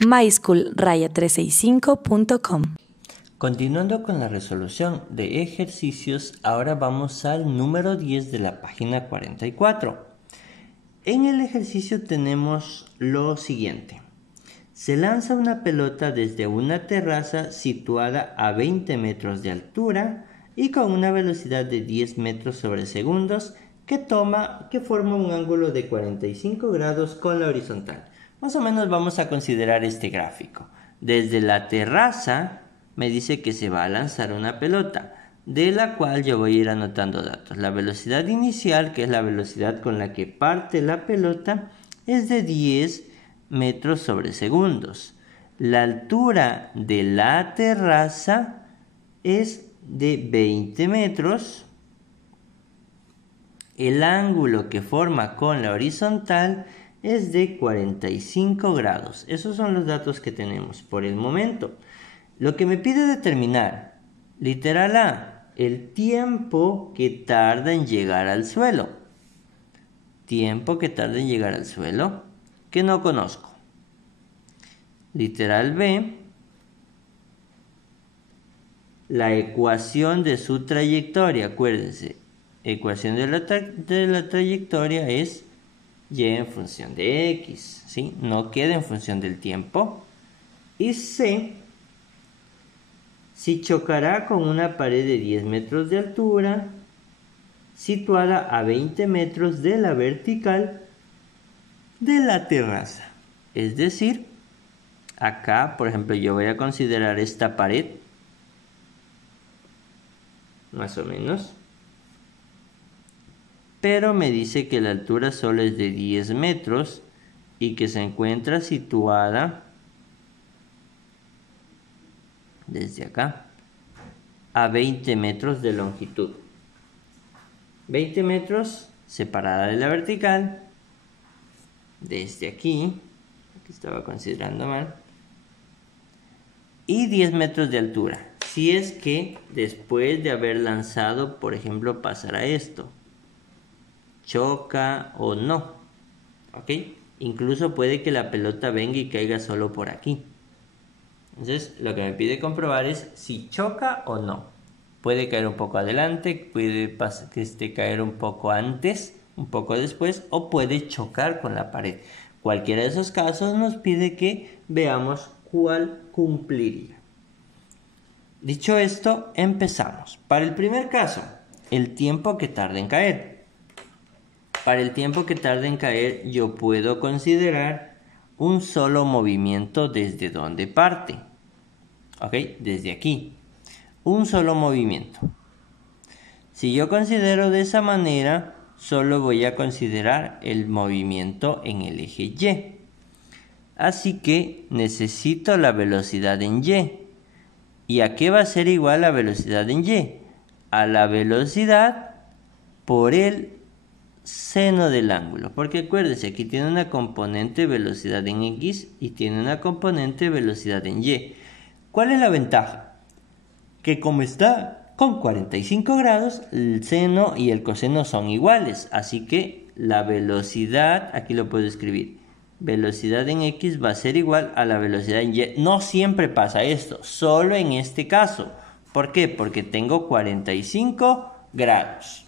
myschool-365.com. Continuando con la resolución de ejercicios, ahora vamos al número 10 de la página 44. En el ejercicio tenemos lo siguiente. Se lanza una pelota desde una terraza situada a 20 metros de altura y con una velocidad de 10 metros sobre segundos que forma un ángulo de 45 grados con la horizontal. Más o menos vamos a considerar este gráfico. Desde la terraza me dice que se va a lanzar una pelota, de la cual yo voy a ir anotando datos. La velocidad inicial, que es la velocidad con la que parte la pelota, es de 10 metros sobre segundos. La altura de la terraza es de 20 metros. El ángulo que forma con la horizontal es de 45 grados. Esos son los datos que tenemos por el momento. Lo que me pide determinar, literal A, el tiempo que tarda en llegar al suelo. Tiempo que tarda en llegar al suelo, que no conozco. Literal B, la ecuación de su trayectoria. Acuérdense, ecuación de la trayectoria es y en función de x, ¿sí? No queda en función del tiempo. Y C, si chocará con una pared de 10 metros de altura, situada a 20 metros de la vertical de la terraza. Es decir, acá, por ejemplo, yo voy a considerar esta pared, más o menos, pero me dice que la altura solo es de 10 metros y que se encuentra situada desde acá a 20 metros de longitud. 20 metros separada de la vertical, desde aquí estaba considerando mal, y 10 metros de altura. Si es que después de haber lanzado, por ejemplo, pasará esto, choca o no, ¿ok? Incluso puede que la pelota venga y caiga solo por aquí. Entonces, lo que me pide comprobar es si choca o no. Puede caer un poco adelante, puede caer un poco antes, un poco después, o puede chocar con la pared. Cualquiera de esos casos nos pide que veamos cuál cumpliría. Dicho esto, empezamos. Para el primer caso, el tiempo que tarda en caer. Para el tiempo que tarda en caer, yo puedo considerar un solo movimiento desde donde parte. ¿Ok? Desde aquí. Un solo movimiento. Si yo considero de esa manera, solo voy a considerar el movimiento en el eje Y. Así que necesito la velocidad en Y. ¿Y a qué va a ser igual la velocidad en Y? A la velocidad por el seno del ángulo, porque acuérdense, aquí tiene una componente velocidad en X y tiene una componente velocidad en Y. ¿Cuál es la ventaja? Que como está con 45 grados, el seno y el coseno son iguales, así que la velocidad, aquí lo puedo escribir, velocidad en X va a ser igual a la velocidad en Y. No siempre pasa esto, solo en este caso. ¿Por qué? Porque tengo 45 grados.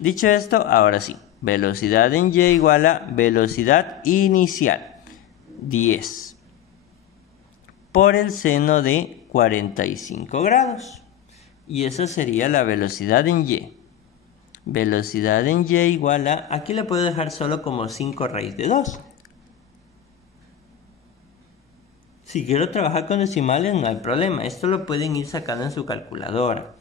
Dicho esto, ahora sí, velocidad en Y igual a velocidad inicial, 10 por el seno de 45 grados. Y esa sería la velocidad en Y. Velocidad en Y igual a, aquí le puedo dejar solo como 5 raíz de 2. Si quiero trabajar con decimales no hay problema, esto lo pueden ir sacando en su calculadora.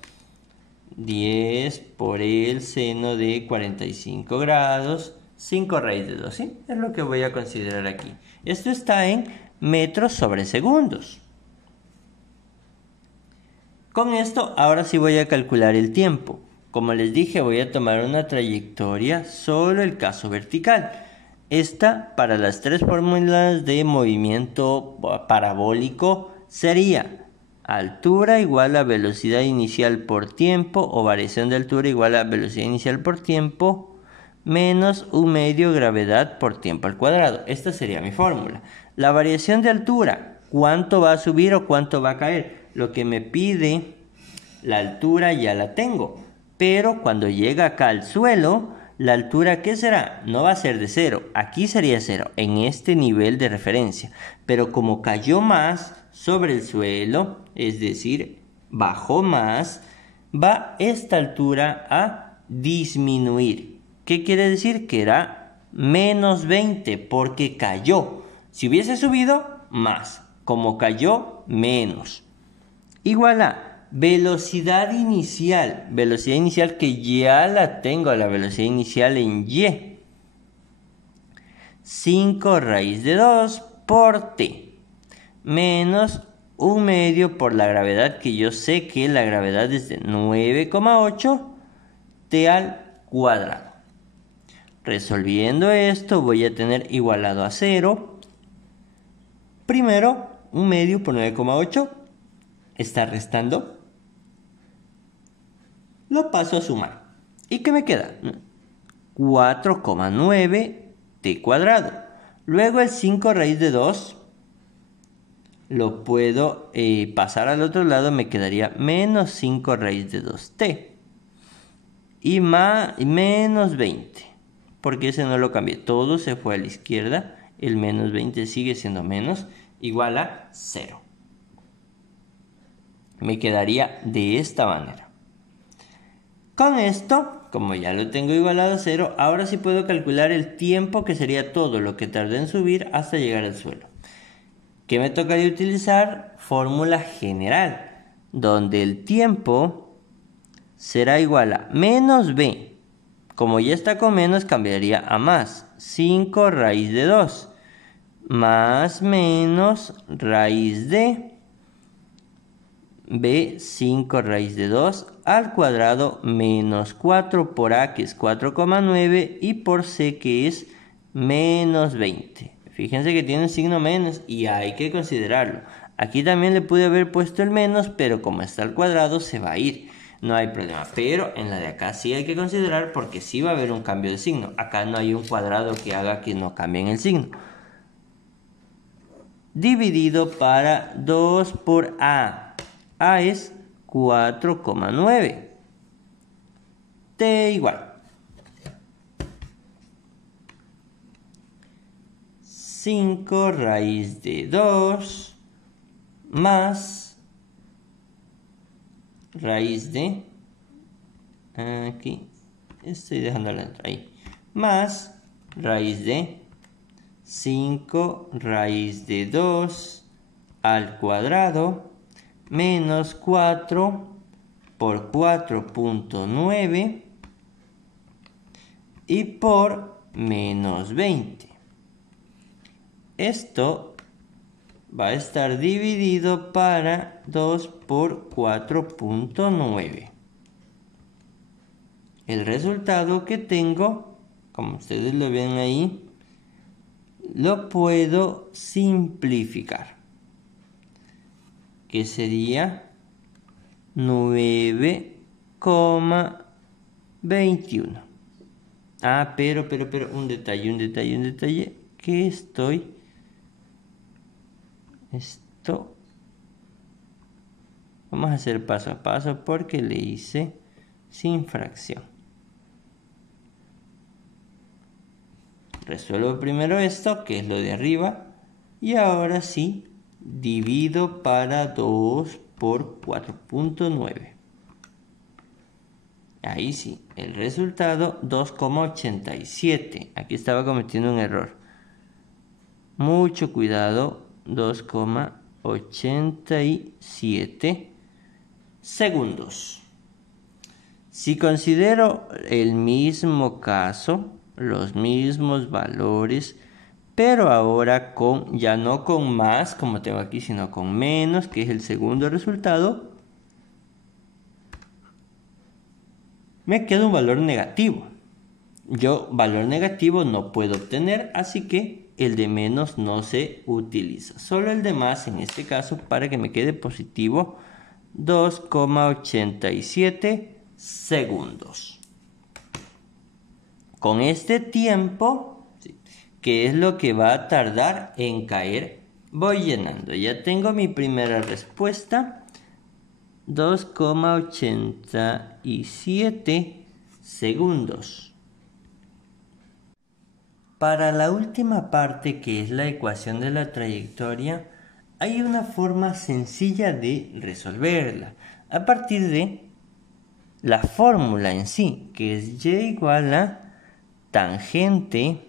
10 por el seno de 45 grados, 5 raíz de 2, ¿sí? Es lo que voy a considerar aquí. Esto está en metros sobre segundos. Con esto, ahora sí voy a calcular el tiempo. Como les dije, voy a tomar una trayectoria, solo el caso vertical. Esta, para las tres fórmulas de movimiento parabólico, sería altura igual a velocidad inicial por tiempo, o variación de altura igual a velocidad inicial por tiempo, menos 1/2 gravedad por tiempo al cuadrado. Esta sería mi fórmula. La variación de altura, ¿cuánto va a subir o cuánto va a caer? Lo que me pide la altura ya la tengo, pero cuando llega acá al suelo, la altura, ¿qué será? No va a ser de 0, aquí sería 0, en este nivel de referencia. Pero como cayó más sobre el suelo, es decir, bajó más, va esta altura a disminuir. ¿Qué quiere decir? Que era menos 20 porque cayó. Si hubiese subido, más. Como cayó, menos. Igual a velocidad inicial que ya la tengo, la velocidad inicial en y. 5 raíz de 2 por t, menos 1/2 por la gravedad, que yo sé que la gravedad es de 9,8 t al cuadrado. Resolviendo esto voy a tener igualado a 0. Primero, 1/2 por 9,8 está restando. Lo paso a sumar. ¿Y qué me queda? 4,9 t cuadrado. Luego el 5 raíz de 2 lo puedo pasar al otro lado, me quedaría menos 5 raíz de 2t. Y menos 20, porque ese no lo cambié, todo se fue a la izquierda, el menos 20 sigue siendo menos, igual a 0. Me quedaría de esta manera. Con esto, como ya lo tengo igualado a 0, ahora sí puedo calcular el tiempo, que sería todo lo que tardé en subir hasta llegar al suelo. ¿Qué me tocaría utilizar? Fórmula general, donde el tiempo será igual a menos b. Como ya está con menos, cambiaría a más. 5 raíz de 2 más menos raíz de b, 5 raíz de 2 al cuadrado menos 4 por a, que es 4,9, y por c, que es menos 20. Fíjense que tiene un signo menos y hay que considerarlo. Aquí también le pude haber puesto el menos, pero como está al cuadrado se va a ir. No hay problema, pero en la de acá sí hay que considerar, porque sí va a haber un cambio de signo. Acá no hay un cuadrado que haga que no cambien el signo. Dividido para 2 por a. A es 4,9. T igual 5 raíz de 2 más raíz de, aquí estoy dejando la letra ahí, más raíz de 5 raíz de 2 al cuadrado menos 4 por 4,9 y por menos 20. Esto va a estar dividido para 2 por 4,9. El resultado que tengo, como ustedes lo ven ahí, lo puedo simplificar, que sería 9,21. Pero un detalle, que esto vamos a hacer paso a paso porque le hice sin fracción. Resuelvo primero esto, que es lo de arriba, y ahora sí divido para 2 por 4,9. Ahí sí, el resultado 2,87. Aquí estaba cometiendo un error. Mucho cuidado, 2,87 segundos. Si considero el mismo caso, los mismos valores, pero ahora ya no con más como tengo aquí, sino con menos, que es el segundo resultado, me queda un valor negativo. Yo valor negativo no puedo obtener, así que el de menos no se utiliza. Solo el de más, en este caso, para que me quede positivo, 2,87 segundos. con este tiempo, ¿sí?, que es lo que va a tardar en caer, voy llenando. Ya tengo mi primera respuesta, 2,87 segundos. Para la última parte, que es la ecuación de la trayectoria, hay una forma sencilla de resolverla a partir de la fórmula en sí, que es y igual a tangente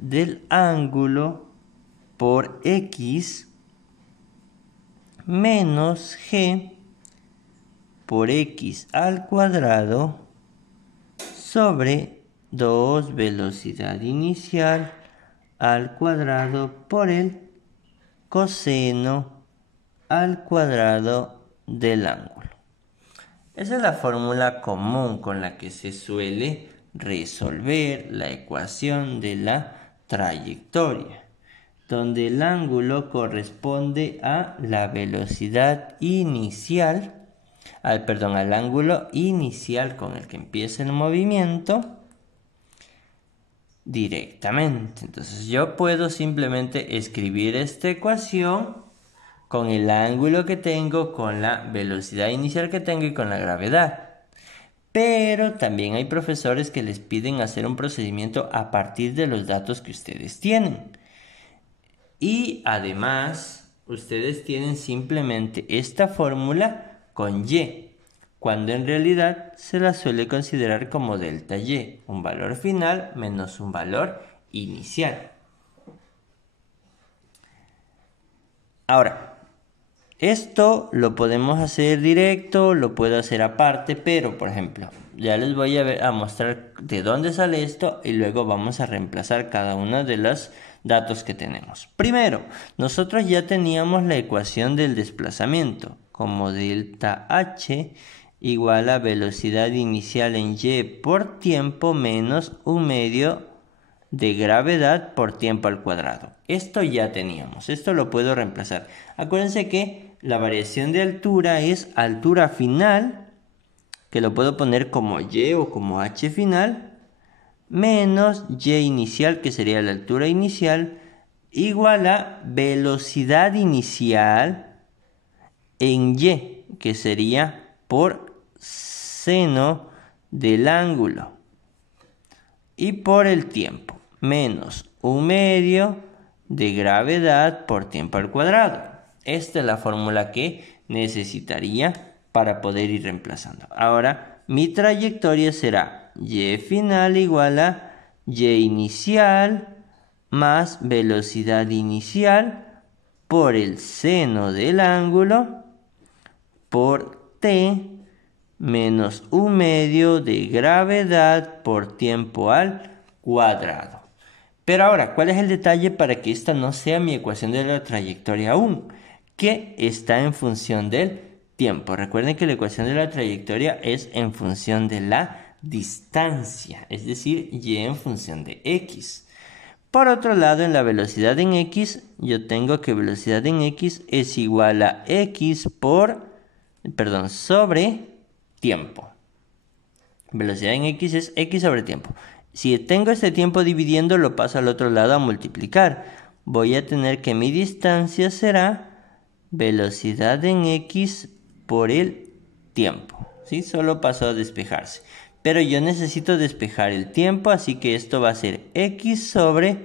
del ángulo por x menos g por x al cuadrado sobre 2 velocidad inicial al cuadrado por el coseno al cuadrado del ángulo. Esa es la fórmula común con la que se suele resolver la ecuación de la trayectoria, donde el ángulo corresponde a la velocidad inicial, al ángulo inicial con el que empieza el movimiento directamente. Entonces yo puedo simplemente escribir esta ecuación con el ángulo que tengo, con la velocidad inicial que tengo y con la gravedad. Pero también hay profesores que les piden hacer un procedimiento a partir de los datos que ustedes tienen. Y además, ustedes tienen simplemente esta fórmula con y, cuando en realidad se la suele considerar como delta y, un valor final menos un valor inicial. Ahora, esto lo podemos hacer directo, lo puedo hacer aparte, pero por ejemplo, ya les voy a mostrar de dónde sale esto y luego vamos a reemplazar cada uno de los datos que tenemos. Primero, nosotros ya teníamos la ecuación del desplazamiento como delta h igual a velocidad inicial en y por tiempo menos un medio de gravedad por tiempo al cuadrado. Esto ya teníamos, esto lo puedo reemplazar. Acuérdense que la variación de altura es altura final, que lo puedo poner como y o como h final, menos y inicial, que sería la altura inicial, igual a velocidad inicial en y, que sería por seno del ángulo, y por el tiempo, menos un medio de gravedad por tiempo al cuadrado. Esta es la fórmula que necesitaría para poder ir reemplazando. Ahora, mi trayectoria será y final igual a y inicial más velocidad inicial por el seno del ángulo por t menos un medio de gravedad por tiempo al cuadrado. Pero ahora, ¿cuál es el detalle para que esta no sea mi ecuación de la trayectoria aún? Que está en función del tiempo. Recuerden que la ecuación de la trayectoria es en función de la distancia, es decir, y en función de x. Por otro lado, en la velocidad en x, yo tengo que velocidad en x es igual a x sobre tiempo. Velocidad en x es x sobre tiempo. Si tengo este tiempo dividiendo, lo paso al otro lado a multiplicar. Voy a tener que mi distancia será velocidad en x por el tiempo. ¿Sí? Solo pasó a despejarse. Pero yo necesito despejar el tiempo, así que esto va a ser x sobre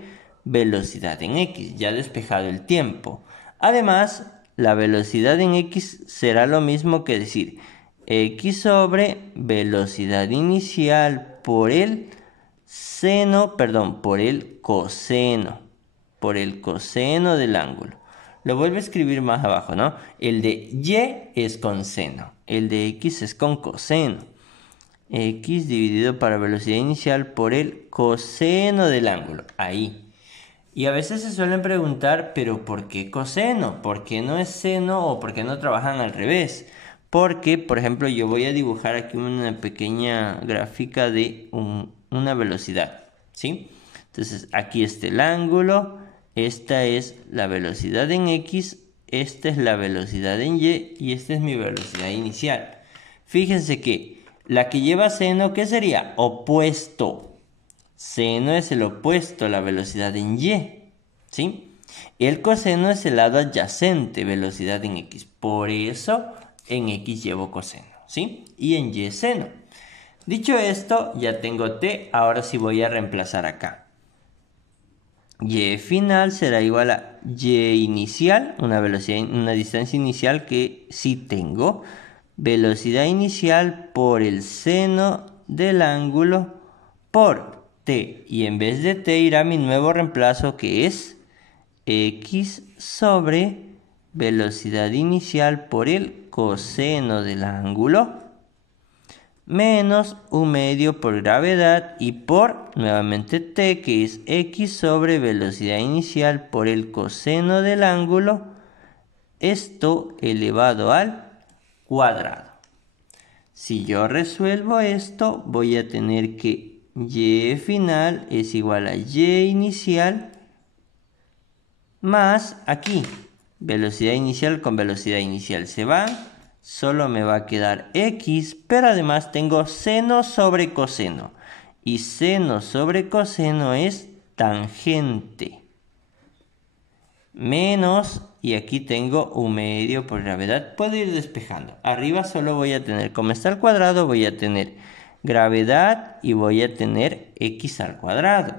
velocidad en x, ya despejado el tiempo. Además, la velocidad en x será lo mismo que decir x sobre velocidad inicial por el coseno del ángulo. Lo vuelvo a escribir más abajo, ¿no? El de y es con seno, el de x es con coseno. X dividido para velocidad inicial por el coseno del ángulo, ahí. Y a veces se suelen preguntar, ¿pero por qué coseno? ¿Por qué no es seno o por qué no trabajan al revés? Porque, por ejemplo, yo voy a dibujar aquí una pequeña gráfica de una velocidad, ¿sí? Entonces, aquí está el ángulo, esta es la velocidad en X, esta es la velocidad en Y esta es mi velocidad inicial. Fíjense que la que lleva seno, ¿qué sería? Opuesto. Seno es el opuesto a la velocidad en y, ¿sí? El coseno es el lado adyacente, velocidad en x. Por eso en x llevo coseno, ¿sí? Y en y seno. Dicho esto, ya tengo t, ahora sí voy a reemplazar acá. Y final será igual a y inicial, una distancia inicial que sí tengo. Velocidad inicial por el seno del ángulo por t. Y en vez de t irá mi nuevo reemplazo que es x sobre velocidad inicial por el coseno del ángulo menos 1/2 por gravedad y por nuevamente t, que es x sobre velocidad inicial por el coseno del ángulo, esto elevado al cuadrado. Si yo resuelvo esto, voy a tener que y final es igual a y inicial más aquí, velocidad inicial con velocidad inicial se van. Solo me va a quedar x, pero además tengo seno sobre coseno. Y seno sobre coseno es tangente. Menos, y aquí tengo 1/2 por gravedad. Puedo ir despejando. Arriba solo voy a tener, como está al cuadrado, voy a tener gravedad y voy a tener x al cuadrado.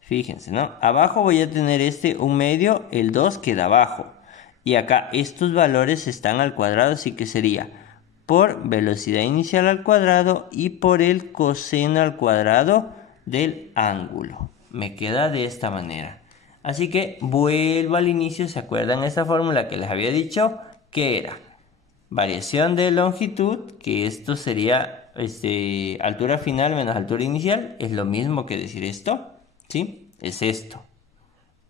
Fíjense, ¿no? Abajo voy a tener 1/2, el 2 queda abajo. Y acá estos valores están al cuadrado, así que sería por velocidad inicial al cuadrado y por el coseno al cuadrado del ángulo. Me queda de esta manera. Así que vuelvo al inicio. ¿Se acuerdan esta fórmula que les había dicho? Que era variación de longitud, que esto sería altura final menos altura inicial. Es lo mismo que decir esto, ¿sí? Es esto.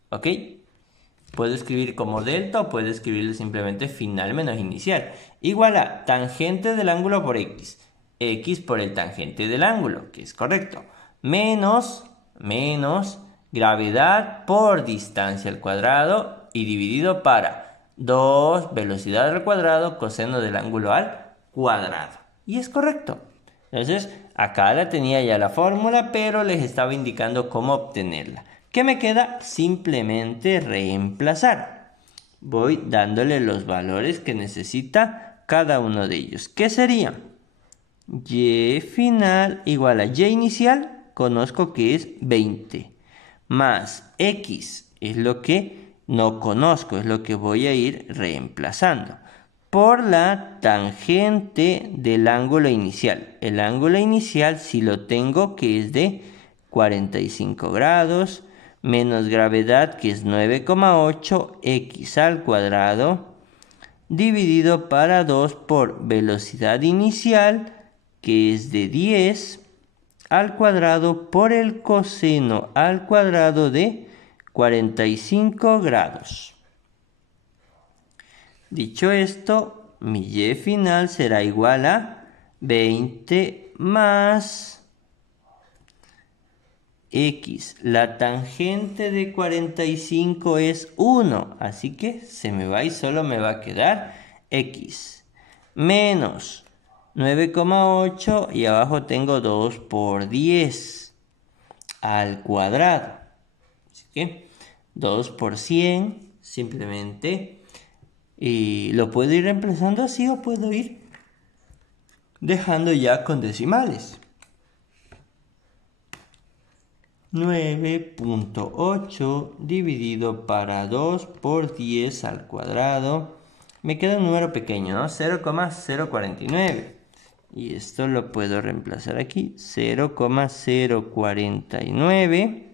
¿Ok? Puedo escribir como delta o puedo escribirlo simplemente final menos inicial. Igual a tangente del ángulo por x. X por el tangente del ángulo, que es correcto. Menos gravedad por distancia al cuadrado y dividido para 2 velocidad al cuadrado coseno del ángulo al cuadrado. Y es correcto. Entonces, acá la tenía ya la fórmula, pero les estaba indicando cómo obtenerla. ¿Qué me queda? Simplemente reemplazar. Voy dándole los valores que necesita cada uno de ellos. ¿Qué sería? Y final igual a y inicial, conozco que es 20. Más x es lo que no conozco, es lo que voy a ir reemplazando. Por la tangente del ángulo inicial. El ángulo inicial sí lo tengo, que es de 45 grados. Menos gravedad, que es 9,8 x al cuadrado, dividido para 2 por velocidad inicial, que es de 10 al cuadrado por el coseno al cuadrado de 45 grados. Dicho esto, mi y final será igual a 20 más x. La tangente de 45 es 1, así que se me va y solo me va a quedar x. Menos 9,8 y abajo tengo 2 por 10 al cuadrado. Así que 2 por 100 simplemente. Y lo puedo ir reemplazando así o puedo ir dejando ya con decimales. 9.8 dividido para 2 por 10 al cuadrado. Me queda un número pequeño, ¿no? 0,049. Y esto lo puedo reemplazar aquí. 0,049.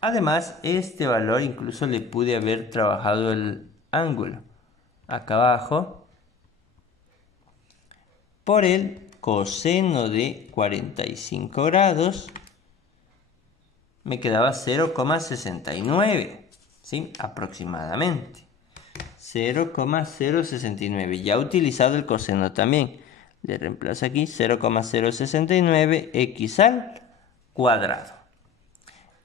Además, este valor incluso le pude haber trabajado el ángulo. Acá abajo. Por el coseno de 45 grados. Me quedaba 0,69, ¿sí? Aproximadamente. 0,069. Ya he utilizado el coseno también. Le reemplazo aquí 0,069 x al cuadrado.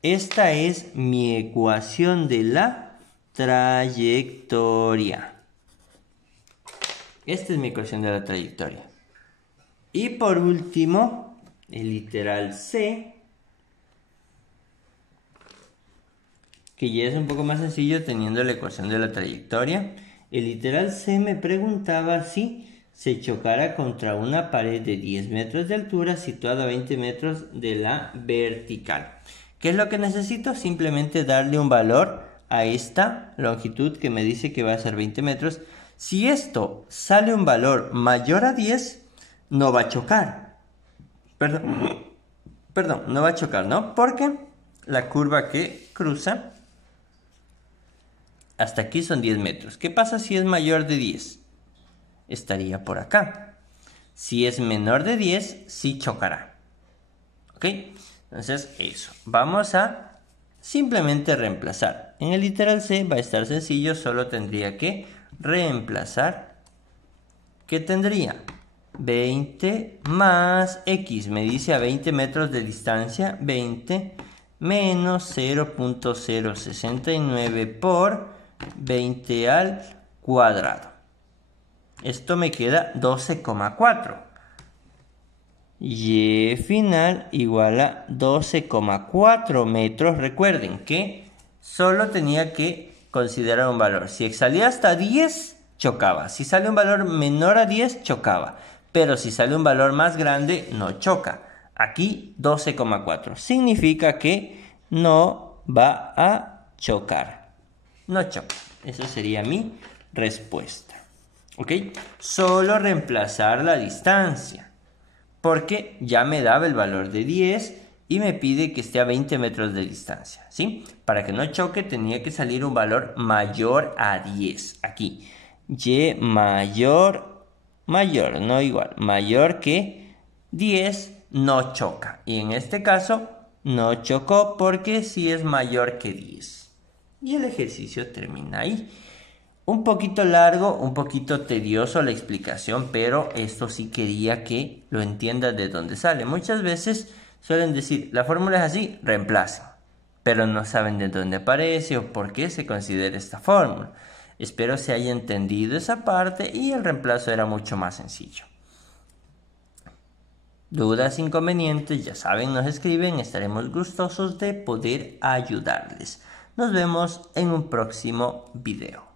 Esta es mi ecuación de la trayectoria. Esta es mi ecuación de la trayectoria. Y por último, el literal C, que ya es un poco más sencillo teniendo la ecuación de la trayectoria. El literal C me preguntaba si se chocara contra una pared de 10 metros de altura situada a 20 metros de la vertical. ¿Qué es lo que necesito? Simplemente darle un valor a esta longitud que me dice que va a ser 20 metros. Si esto sale un valor mayor a 10, no va a chocar. Perdón, no va a chocar, ¿no? Porque la curva que cruza hasta aquí son 10 metros. ¿Qué pasa si es mayor de 10? Estaría por acá. Si es menor de 10, sí chocará. ¿Ok? Entonces, eso. Vamos a simplemente reemplazar. En el literal C va a estar sencillo. Solo tendría que reemplazar. ¿Qué tendría? 20 más X. Me dice a 20 metros de distancia. 20 menos 0.069 por 20 al cuadrado. Esto me queda 12,4. Y final igual a 12,4 metros. Recuerden que solo tenía que considerar un valor. Si salía hasta 10, chocaba. Si sale un valor menor a 10, chocaba. Pero si sale un valor más grande, no choca. Aquí 12,4. Significa que no va a chocar. No choca. Esa sería mi respuesta. ¿Ok? Solo reemplazar la distancia. Porque ya me daba el valor de 10 y me pide que esté a 20 metros de distancia. ¿Sí? Para que no choque tenía que salir un valor mayor a 10. Aquí. Y mayor, no igual. Mayor que 10 no choca. Y en este caso no chocó porque sí es mayor que 10. Y el ejercicio termina ahí. Un poquito largo, un poquito tedioso la explicación, pero esto sí quería que lo entiendas de dónde sale. Muchas veces suelen decir, la fórmula es así, reemplacen, pero no saben de dónde aparece o por qué se considera esta fórmula. Espero se haya entendido esa parte y el reemplazo era mucho más sencillo. Dudas, inconvenientes, ya saben, nos escriben, estaremos gustosos de poder ayudarles. Nos vemos en un próximo video.